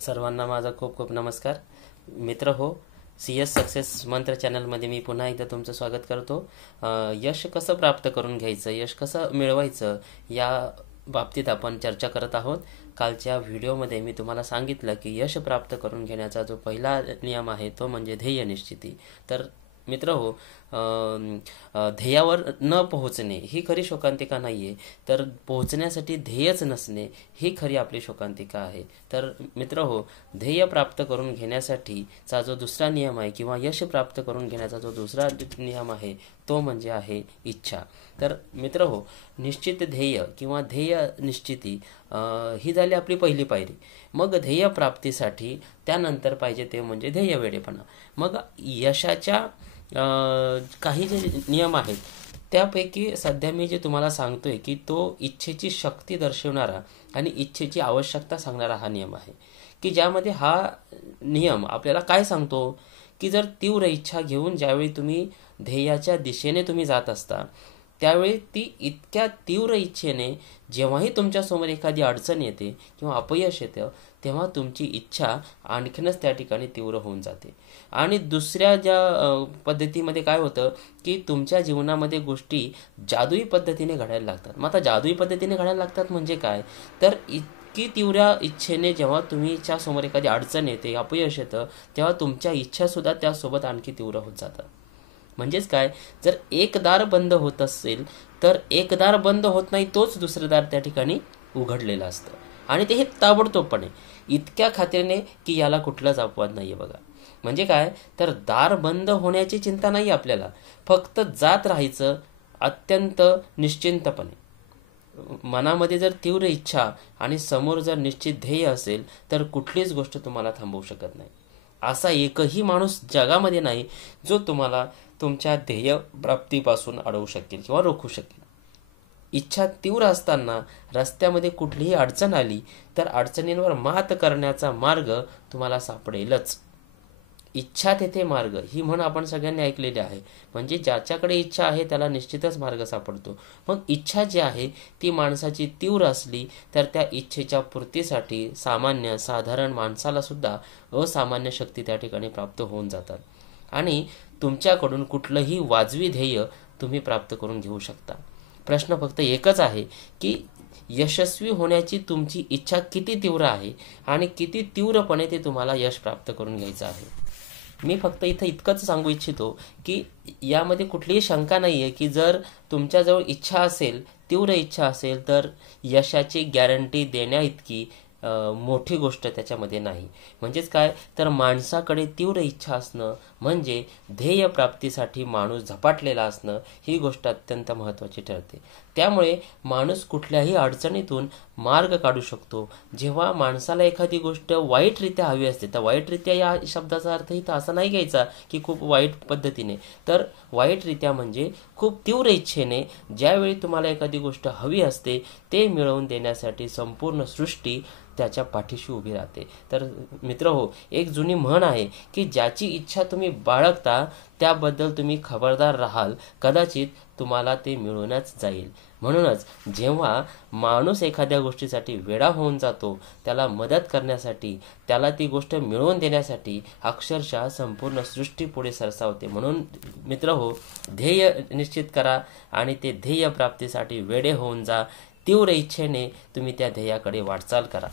सर्वांना माझा खूप खूप नमस्कार. मित्र हो, CS सक्सेस मंत्र चॅनलमध्ये मी पुन्हा एकदा तुमचं स्वागत करतो. यश कसं प्राप्त करून घ्यायचं, यश कसं मिळवायचं या बाबतीत आपण चर्चा करत आहोत. कालच्या व्हिडिओमध्ये मी तुम्हाला सांगितलं की यश प्राप्त करून घेण्याचा जो पहिला नियम आहे तो म्हणजे ध्येय निश्चिती. तर मित्र हो, ध्येयावर न पोहोचणे ही खरी शोकांतिका नाही आहे, तर पोहोचण्यासाठी ध्येयच नसणे ही खरी आपली शोकांतिका आहे. तर मित्र हो, ध्येय प्राप्त करून घेण्यासाठीचा जो दुसरा नियम आहे किंवा यश प्राप्त करून घेण्याचा जो दुसरा नियम आहे तो म्हणजे आहे इच्छा. तर मित्र हो, निश्चित ध्येय किंवा ध्येय निश्चिती ही झाली आपली पहिली पायरी. मग ध्येय प्राप्तीसाठी त्यानंतर पाहिजे ते म्हणजे ध्येय वेडेपणा. मग यशाच्या काही जे नियम आहेत त्यापैकी सध्या मी जे तुम्हाला सांगतोय की तो इच्छेची शक्ती दर्शवणारा आणि इच्छेची आवश्यकता सांगणारा हा नियम आहे, की ज्यामध्ये हा नियम आपल्याला काय सांगतो की जर तीव्र इच्छा घेऊन ज्यावेळी तुम्ही ध्येयाच्या दिशेने तुम्ही जात असता त्यावेळी ती इतक्या तीव्र इच्छेने जेव्हाही तुमच्यासमोर एखादी अडचण येते किंवा अपयश येतं तेव्हा तुमची इच्छा आणखीनच त्या ठिकाणी तीव्र होऊन जाते. आणि दुसऱ्या ज्या पद्धतीमध्ये काय होतं की तुमच्या जीवनामध्ये गोष्टी जादुई पद्धतीने घडायला लागतात. मग आता जादुई पद्धतीने घडायला लागतात म्हणजे काय, तर की तीव्र इच्छेने जेव्हा तुमच्या समोर एखादी अडचण येते, अपयश येतं, तेव्हा तुमच्या इच्छासुद्धा त्यासोबत आणखी तीव्र होत जातात. म्हणजेच काय, जर एक दार बंद होत असेल तर एक दार बंद होत नाही, तोच दुसरं दार त्या ठिकाणी उघडलेलं असतं. आणि ते हे ताबडतोबपणे इतक्या खात्रीने की याला कुठलाच अपवाद नाही आहे बघा. म्हणजे काय, तर दार बंद होण्याची चिंता नाही आपल्याला, फक्त जात राहायचं अत्यंत निश्चिंतपणे. मनामध्ये जर तीव्र इच्छा आणि समोर जर निश्चित ध्येय असेल तर कुठलीच गोष्ट तुम्हाला थांबवू शकत नाही. असा एकही माणूस जगामध्ये नाही जो तुम्हाला तुमच्या ध्येय प्राप्तीपासून अडवू शकेल किंवा रोखू शकेल. इच्छा तीव्र असताना रस्त्यामध्ये कुठलीही अडचण आली तर अडचणींवर मात करण्याचा मार्ग तुम्हाला सापडेलच. इच्छा तेथे मार्ग ही म्हण आपण सगळ्यांनी ऐकलेली आहे. म्हणजे ज्याच्याकडे इच्छा आहे त्याला निश्चितच मार्ग सापडतो. मग इच्छा जी आहे ती माणसाची तीव्र असली तर त्या इच्छेच्या पूर्तीसाठी साधारण माणसाला सुद्धा असामान्य शक्ती त्या ठिकाणी प्राप्त होऊन जातात. आणि तुमच्याकडून कुठलंही वाजवी ध्येय तुम्ही प्राप्त करून घेऊ शकता. प्रश्न फक्त एकच आहे की यशस्वी होण्याची तुमची इच्छा किती तीव्र आहे आणि किती तीव्रपणे ते तुम्हाला यश प्राप्त करून घ्यायचं आहे. मी फक्त इथं इतकंच सांगू इच्छितो की यामध्ये कुठलीही शंका नाही आहे की जर तुमच्याजवळ इच्छा असेल, तीव्र इच्छा असेल, तर यशाची गॅरंटी देण्या इतकी मोठी गोष्ट त्याच्यामध्ये नाही. म्हणजेच काय, तर माणसाकडे तीव्र इच्छा असणं म्हणजे ध्येय प्राप्तीसाठी माणूस झपाटलेला असणं ही गोष्ट अत्यंत महत्त्वाची ठरते. त्यामुळे माणूस कुठल्याही अडचणीतून मार्ग काढू शकतो. जेव्हा माणसाला एखादी गोष्ट वाईटरित्या हवी असते, तर वाईटरित्या या शब्दाचा अर्थ इथं असा नाही घ्यायचा की खूप वाईट पद्धतीने, तर वाईटरित्या म्हणजे खूप तीव्र इच्छेने ज्यावेळी तुम्हाला एखादी गोष्ट हवी असते ते मिळवून देण्यासाठी संपूर्ण सृष्टी त्याच्या पाठीशी उभी राहते. तर मित्र हो, एक जुनी म्हण आहे की ज्याची इच्छा तुम्ही बाळगता त्याबद्दल तुम्ही खबरदार राहाल, कदाचित तुम्हाला ते मिळवण्याच जाईल. म्हणूनच जेव्हा माणूस एखाद्या गोष्टीसाठी वेडा होऊन जातो, त्याला मदत करण्यासाठी, त्याला ती गोष्ट मिळवून देण्यासाठी अक्षरशः संपूर्ण सृष्टी पुढे सरसावते. म्हणून मित्र हो, ध्येय निश्चित करा आणि ते ध्येय प्राप्तीसाठी वेडे होऊन जा. तीव्र इच्छेने तुम्ही त्या ध्येयाकडे वाटचाल करा.